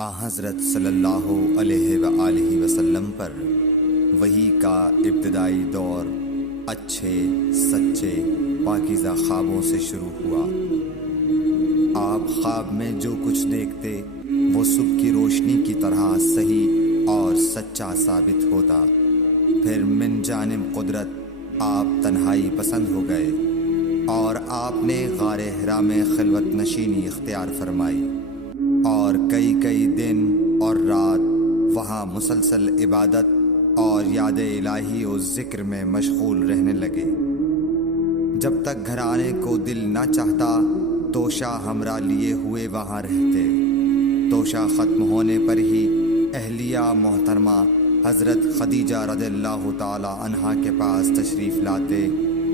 حضرت صلی اللہ علیہ وآلہ وسلم پر وحی کا ابتدائی دور اچھے سچے پاکیزہ خوابوں سے شروع ہوا۔ آپ خواب میں جو کچھ دیکھتے وہ صبح کی روشنی کی طرح صحیح اور سچا ثابت ہوتا۔ پھر من جانب قدرت آپ تنہائی پسند ہو گئے اور آپ نے غار حرا میں خلوت نشینی اختیار فرمائی اور کئی دن اور رات وہاں مسلسل عبادت اور یاد الہی و ذکر میں مشغول رہنے لگے۔ جب تک گھر آنے کو دل نہ چاہتا توشہ ہمراہ لیے ہوئے وہاں رہتے۔ توشہ ختم ہونے پر ہی اہلیہ محترمہ حضرت خدیجہ رضی اللہ تعالی عنہا کے پاس تشریف لاتے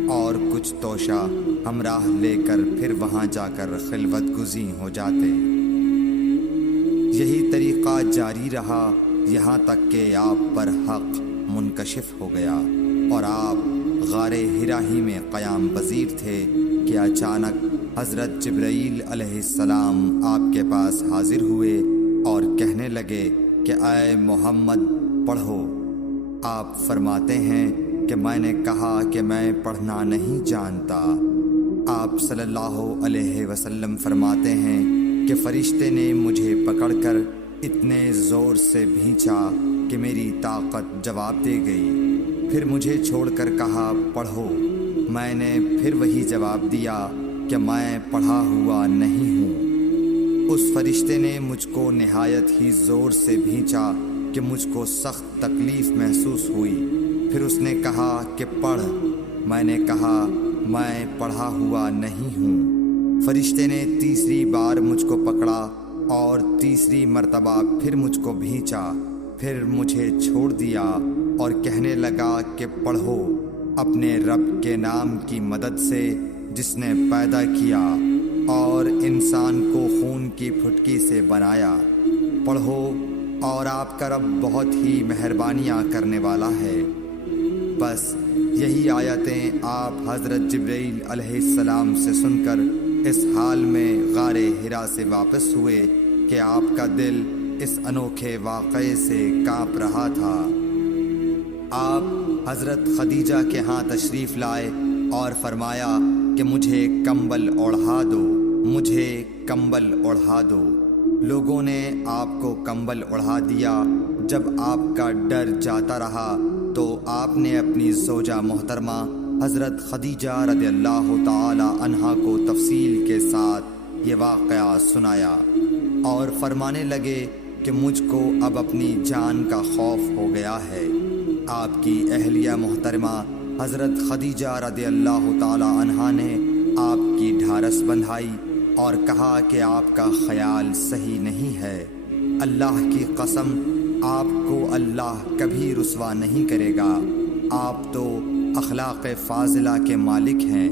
اور کچھ توشہ ہمراہ لے کر پھر وہاں جا کر خلوت گزین ہو جاتے۔ یہی طریقہ جاری رہا یہاں تک کہ آپ پر حق منکشف ہو گیا اور آپ غار حرا ہی میں قیام پذیر تھے کہ اچانک حضرت جبرائیل علیہ السلام آپ کے پاس حاضر ہوئے اور کہنے لگے کہ اے محمد پڑھو۔ آپ فرماتے ہیں کہ میں نے کہا کہ میں پڑھنا نہیں جانتا۔ آپ صلی اللہ علیہ وسلم فرماتے ہیں کہ فرشتے نے مجھے پکڑ کر اتنے زور سے بھینچا کہ میری طاقت جواب دے گئی۔ پھر مجھے چھوڑ کر کہا پڑھو۔ میں نے پھر وہی جواب دیا کہ میں پڑھا ہوا نہیں ہوں۔ اس فرشتے نے مجھ کو نہایت ہی زور سے بھینچا کہ مجھ کو سخت تکلیف محسوس ہوئی۔ پھر اس نے کہا کہ پڑھ۔ میں نے کہا میں پڑھا ہوا نہیں ہوں۔ فرشتے نے تیسری بار مجھ کو پکڑا اور تیسری مرتبہ پھر مجھ کو بھینچا۔ پھر مجھے چھوڑ دیا اور کہنے لگا کہ پڑھو اپنے رب کے نام کی مدد سے جس نے پیدا کیا اور انسان کو خون کی پھٹکی سے بنایا۔ پڑھو اور آپ کا رب بہت ہی مہربانیاں کرنے والا ہے۔ بس یہی آیتیں آپ حضرت جبرائیل علیہ السلام سے سن کر اس حال میں غار حرا سے واپس ہوئے کہ آپ کا دل اس انوکھے واقعے سے کانپ رہا تھا۔ آپ حضرت خدیجہ کے ہاں تشریف لائے اور فرمایا کہ مجھے کمبل اوڑھا دو، مجھے کمبل اوڑھا دو۔ لوگوں نے آپ کو کمبل اوڑھا دیا۔ جب آپ کا ڈر جاتا رہا تو آپ نے اپنی زوجہ محترمہ حضرت خدیجہ رضی اللہ تعالی عنہا کو تفصیل کے ساتھ یہ واقعہ سنایا اور فرمانے لگے کہ مجھ کو اب اپنی جان کا خوف ہو گیا ہے۔ آپ کی اہلیہ محترمہ حضرت خدیجہ رضی اللہ تعالی عنہا نے آپ کی ڈھارس بندھائی اور کہا کہ آپ کا خیال صحیح نہیں ہے۔ اللہ کی قسم آپ کو اللہ کبھی رسوا نہیں کرے گا۔ آپ تو اخلاق فاضلہ کے مالک ہیں،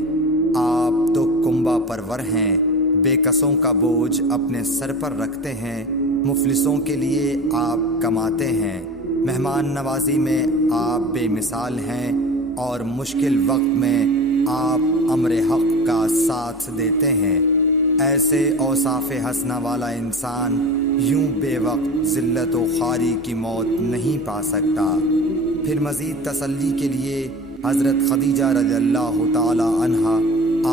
آپ تو کنبہ پرور ہیں، بے کسوں کا بوجھ اپنے سر پر رکھتے ہیں، مفلسوں کے لیے آپ کماتے ہیں، مہمان نوازی میں آپ بے مثال ہیں اور مشکل وقت میں آپ امر حق کا ساتھ دیتے ہیں۔ ایسے اوصاف حسنہ والا انسان یوں بے وقت ذلت و خواری کی موت نہیں پا سکتا۔ پھر مزید تسلی کے لیے حضرت خدیجہ رضی اللہ تعالی عنہا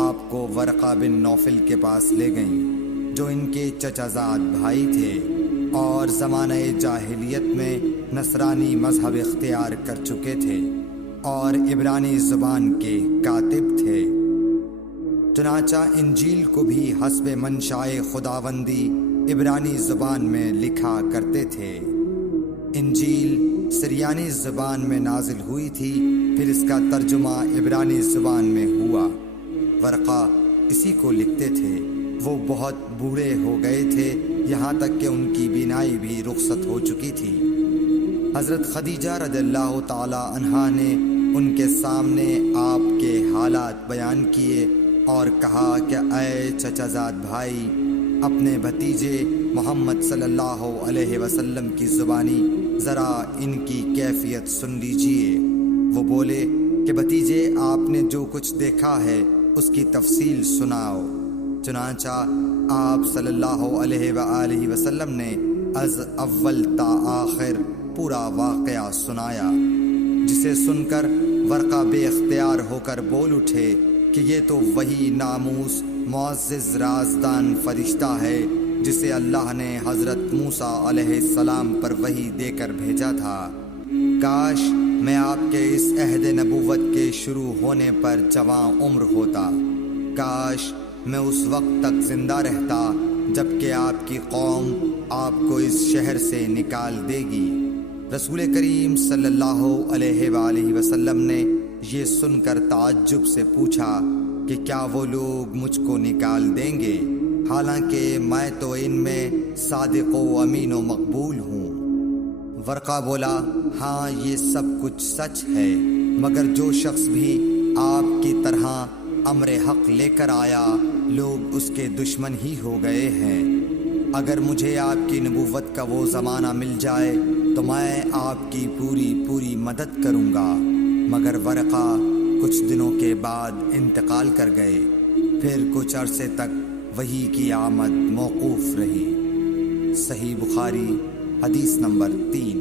آپ کو ورقہ بن نوفل کے پاس لے گئیں جو ان کے چچا زاد بھائی تھے اور زمانہ جاہلیت میں نصرانی مذہب اختیار کر چکے تھے اور عبرانی زبان کے کاتب تھے۔ چنانچہ انجیل کو بھی حسب منشائے خداوندی عبرانی زبان میں لکھا کرتے تھے۔ انجیل سریانی زبان میں نازل ہوئی تھی، پھر اس کا ترجمہ عبرانی زبان میں ہوا۔ ورقہ اسی کو لکھتے تھے۔ وہ بہت بوڑھے ہو گئے تھے، یہاں تک کہ ان کی بینائی بھی رخصت ہو چکی تھی۔ حضرت خدیجہ رضی اللہ تعالی عنہا نے ان کے سامنے آپ کے حالات بیان کیے اور کہا کہ اے چچا زاد بھائی، اپنے بھتیجے محمد صلی اللہ علیہ وسلم کی زبانی ذرا ان کی کیفیت سن لیجئے۔ وہ بولے کہ بھتیجے آپ نے جو کچھ دیکھا ہے اس کی تفصیل سناؤ۔ چنانچہ آپ صلی اللہ علیہ وآلہ وسلم نے از اول تا آخر پورا واقعہ سنایا، جسے سن کر ورقہ بے اختیار ہو کر بول اٹھے کہ یہ تو وہی ناموس معزز رازدان فرشتہ ہے جسے اللہ نے حضرت موسیٰ علیہ السلام پر وحی دے کر بھیجا تھا۔ کاش میں آپ کے اس عہد نبوت کے شروع ہونے پر جواں عمر ہوتا، کاش میں اس وقت تک زندہ رہتا جب کہ آپ کی قوم آپ کو اس شہر سے نکال دے گی۔ رسول کریم صلی اللہ علیہ وآلہ وسلم نے یہ سن کر تعجب سے پوچھا کہ کیا وہ لوگ مجھ کو نکال دیں گے، حالانکہ میں تو ان میں صادق و امین و مقبول ہوں۔ ورقہ بولا، ہاں یہ سب کچھ سچ ہے، مگر جو شخص بھی آپ کی طرح امر حق لے کر آیا لوگ اس کے دشمن ہی ہو گئے ہیں۔ اگر مجھے آپ کی نبوت کا وہ زمانہ مل جائے تو میں آپ کی پوری مدد کروں گا، مگر ورقہ کچھ دنوں کے بعد انتقال کر گئے، پھر کچھ عرصے تک وحی کی آمد موقوف رہی۔ صحیح بخاری حدیث نمبر 3۔